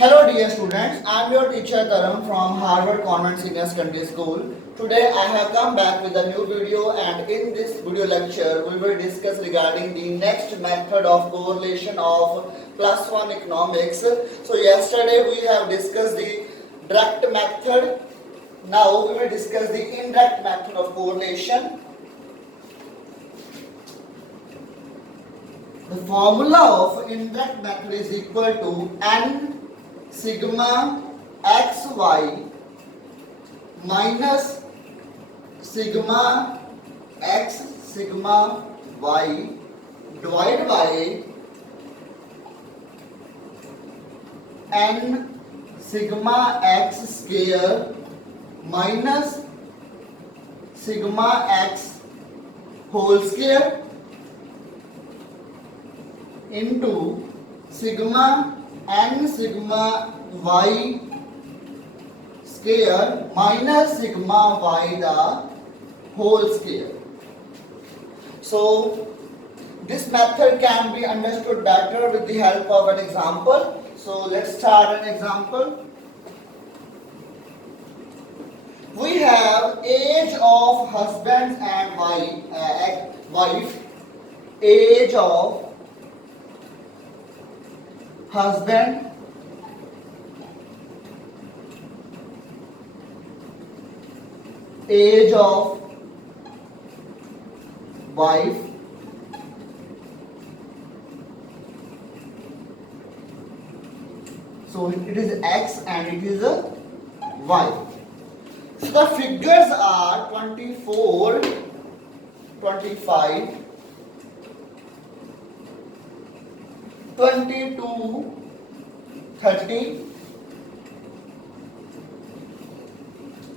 Hello dear students, I am your teacher Taram from Harvard Convent Senior Secondary School. Today I have come back with a new video, and in this video lecture we will discuss regarding the next method of correlation of plus one economics. So yesterday we have discussed the direct method. Now we will discuss the indirect method of correlation. The formula of indirect method is equal to n sigma xy minus sigma x sigma y divided by n sigma x square minus sigma x whole square into sigma n sigma y square minus sigma y the whole square. So this method can be understood better with the help of an example. So let's start an example. We have age of husband and wife, age of husband age of wife so it is x and it is a y. So the figures are 24, 25, 22, 30,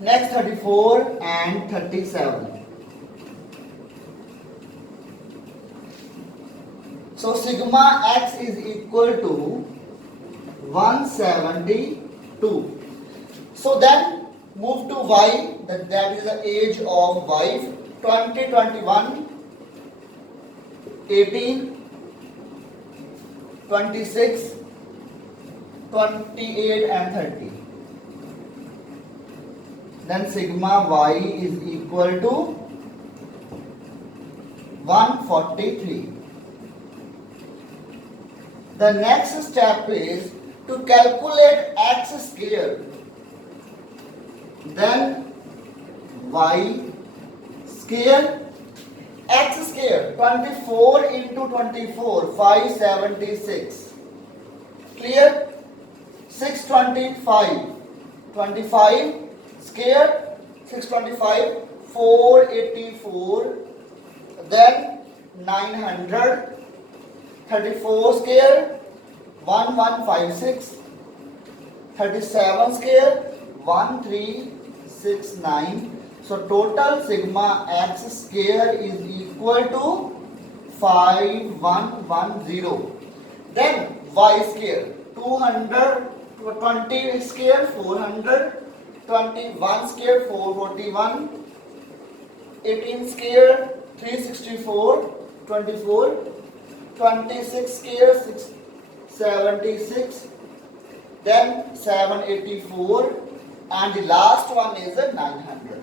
next 34 and 37. So sigma x is equal to 172. So then move to y, that is the age of wife, 20, 21, 18, 26, 28 and 30. Then sigma y is equal to 143. The next step is to calculate x square. Then y square, x square, 24 into 24, 576. Clear? 625, 25 square, 625, 484. Then 900, 34 square, 1156. 37 square, 1369. So total sigma x square is equal to 5110. Then y square, 220 square, 400, 21 square, 441, 18 square, 364, 24, 26 square, 676, then 784, and the last one is a 900.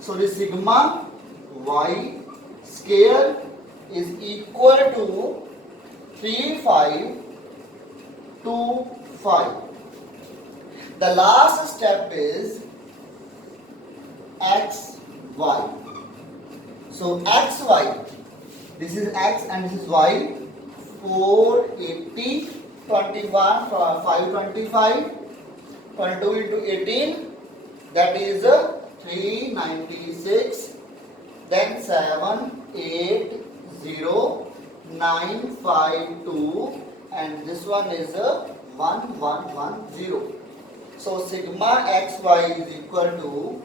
So the sigma y square is equal to 3525. The last step is xy. So xy, this is x and this is y, 480, 21, 525, 22 into 18, that is 396, then 780,952, and this one is 1110. So sigma xy is equal to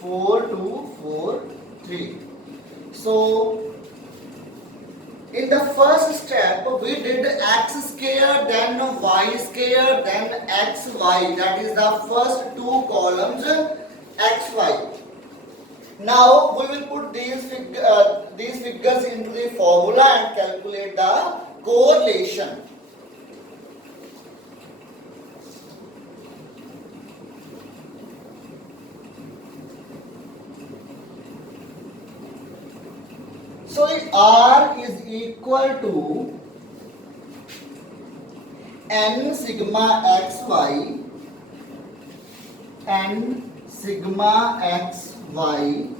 4243. So in the first step we did x square, then y square, then xy. That is the first two columns xy. Now we will put these figures into the formula and calculate the correlation. equal to n sigma xy, n sigma xy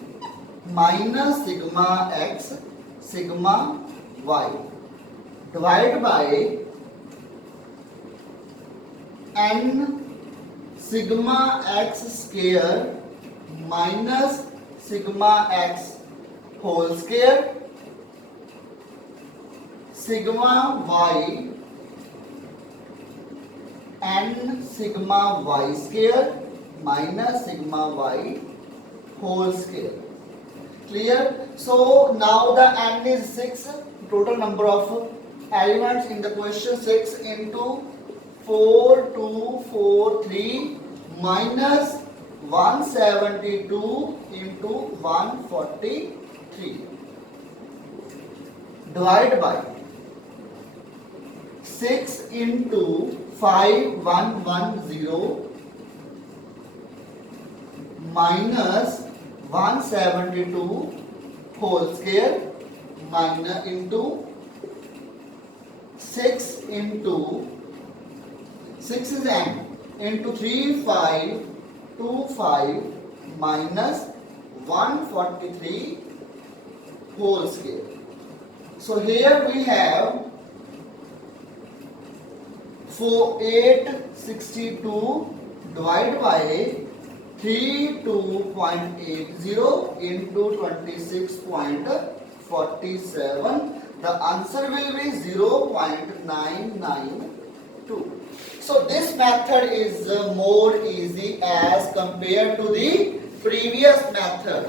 minus sigma x sigma y divided by n sigma x square minus sigma x whole square sigma y n sigma y square minus sigma y whole square. Clear? So now the n is 6, total number of elements in the question 6 into 4 2 4 3 minus 172 into 143 divided by 6 into 5110 minus 172 whole square minus into 6 into 6 is n into 3525 minus 143 whole square. So here we have 862 divided by 32.80 into 26.47. The answer will be 0.992. So this method is more easy as compared to the previous method.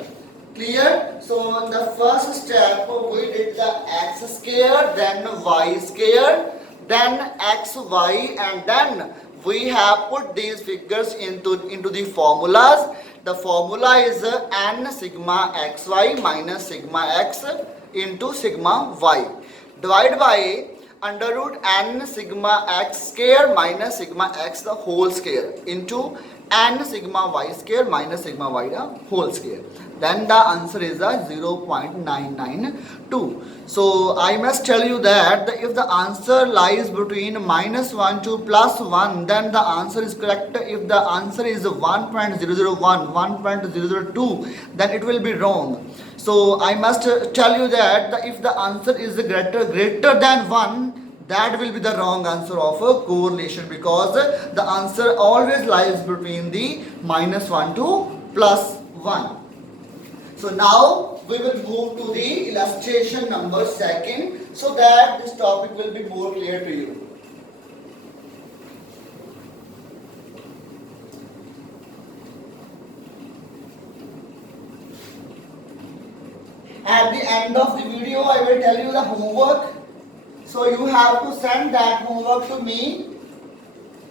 Clear? So in the first step we did the x square, then y square, then xy, and then we have put these figures into the formulas. The formula is n sigma xy minus sigma x into sigma y divided by under root n sigma x square minus sigma x the whole square into n sigma y square minus sigma y the whole square. Then the answer is 0.992. So I must tell you that if the answer lies between -1 to +1, then the answer is correct. If the answer is 1.001, 1.002, then it will be wrong. So I must tell you that if the answer is greater than 1, that will be the wrong answer of a correlation, because the answer always lies between the -1 to +1. So now we will move to the illustration number 2, so that this topic will be more clear to you. At the end of the video, I will tell you the homework. So you have to send that homework to me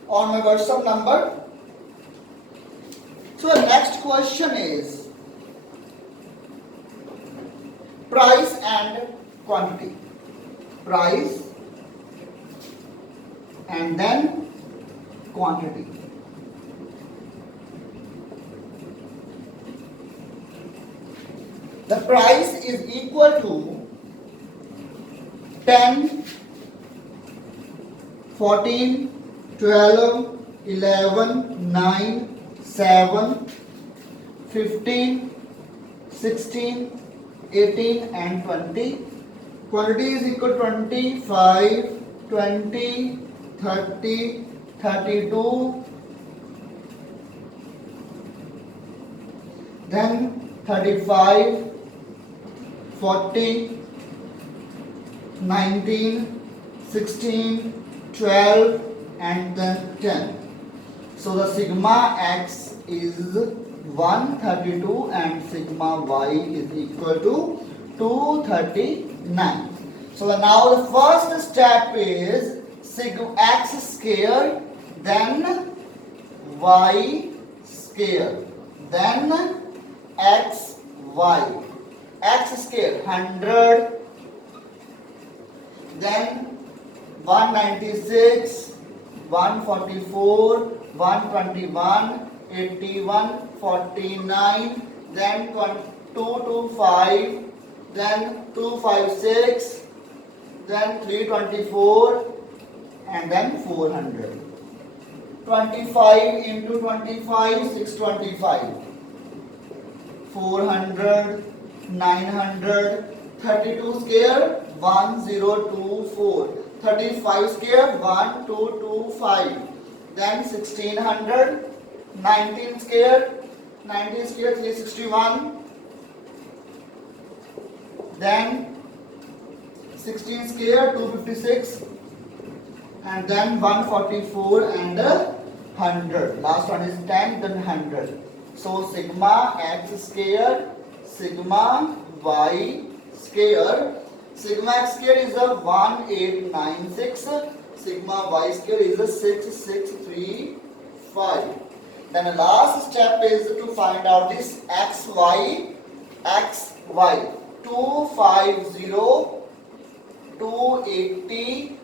on my WhatsApp number. So the next question is price and quantity. Price and then quantity. The price is equal to 10, 14, 12, 11, 9, 7, 15, 16, 18 and 20. Quantity is equal to 25, 20, 30, 32, then 35, 40, 19, 16, 12 and then 10. So the sigma x is 132 and sigma y is equal to 239. So now the first step is sigma x square, then y square, then x y. X square 100, then 196, 144, 121, 81, 49, then 225, then 256, then 324, and then 400. 25 into 25, 625. 400, 900, 32 square, 1024. 35 square, 1225. Then 1600, 19 square, 361. Then 16 square, 256. And then 144 and 100. Last one is 10, then 100. So sigma x square, sigma y square. Sigma x square is a 1896. Sigma y square is a 6635. Then the last step is to find out this xy. 250, 280,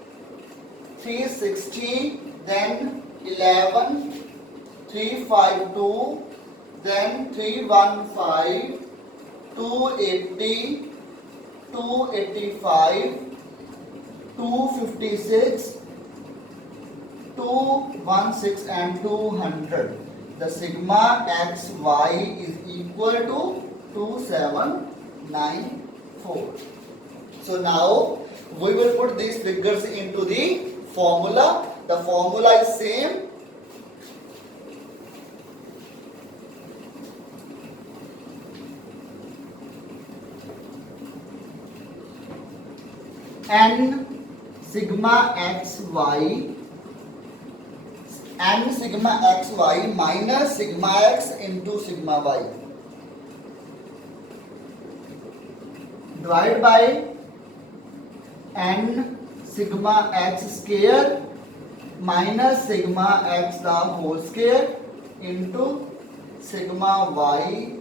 360, then 11, 352, then 315, 280, 285, 256, 216 and 200. The sigma xy is equal to 2794. So now we will put these figures into the formula. The formula is same. N sigma xy minus sigma x into sigma y divided by n sigma x square minus sigma x the whole square into sigma y,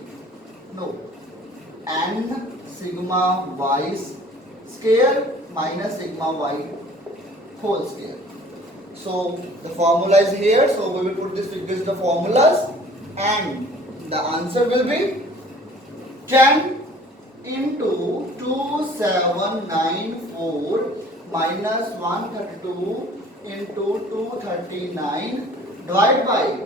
n sigma y square minus sigma y whole square. So the formula is here, so we will put these figures the formulas, and the answer will be 10 into 2794 minus 132 into 239 divided by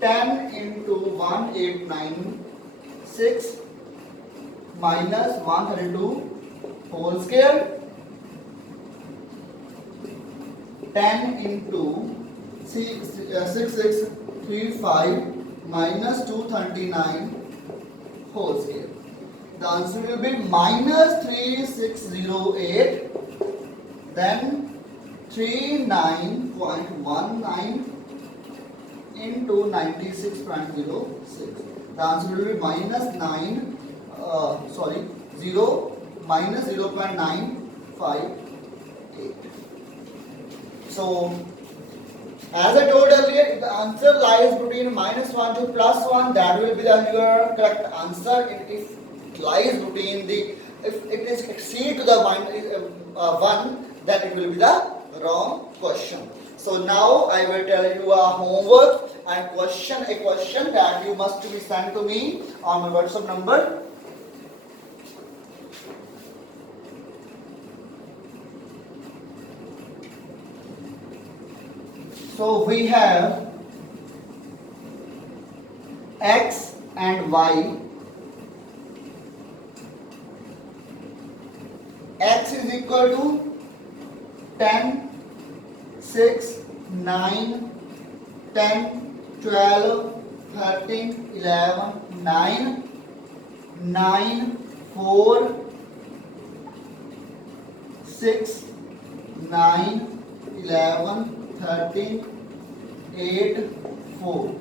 10 into 1896 minus 132 whole square. 10 into 6635 minus 239 whole square. The answer will be minus 3608, then 39.19 into 96.06. The answer will be minus 0.958. So, as I told earlier, the answer lies between -1 to +1. That will be your correct answer. If it lies between if it is exceed to the 1, then it will be the wrong question. So now I will tell you a homework and a question that you must be sent to me on my WhatsApp number. So we have x and y. X is equal to 10, 6, 9, 10, 12, 13, 11, 9, 9, 4, 6, 9, 11, 13, 8, 4.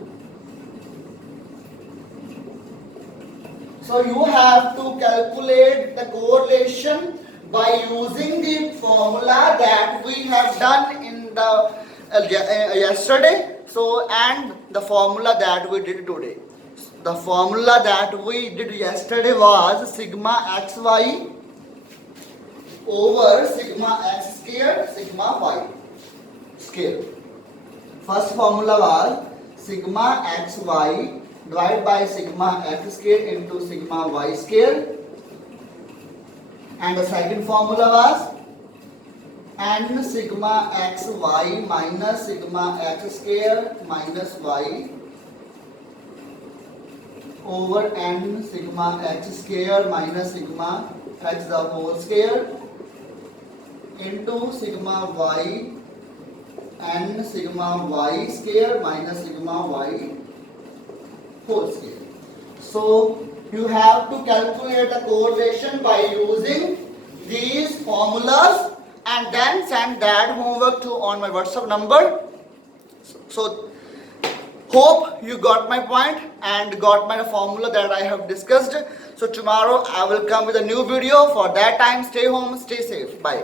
So you have to calculate the correlation by using the formula that we have done in the yesterday. So and the formula that we did today. The formula that we did yesterday was sigma xy over sigma x squared sigma y square. First formula was sigma xy divided by sigma x square into sigma y square, and the second formula was n sigma xy minus sigma x square minus y over n sigma x square minus sigma x the whole square into sigma y n sigma y square minus sigma y whole square. So you have to calculate the correlation by using these formulas and then send that homework to on my WhatsApp number. So hope you got my point and got my formula that I have discussed. So tomorrow I will come with a new video. For that time, stay home, stay safe. Bye.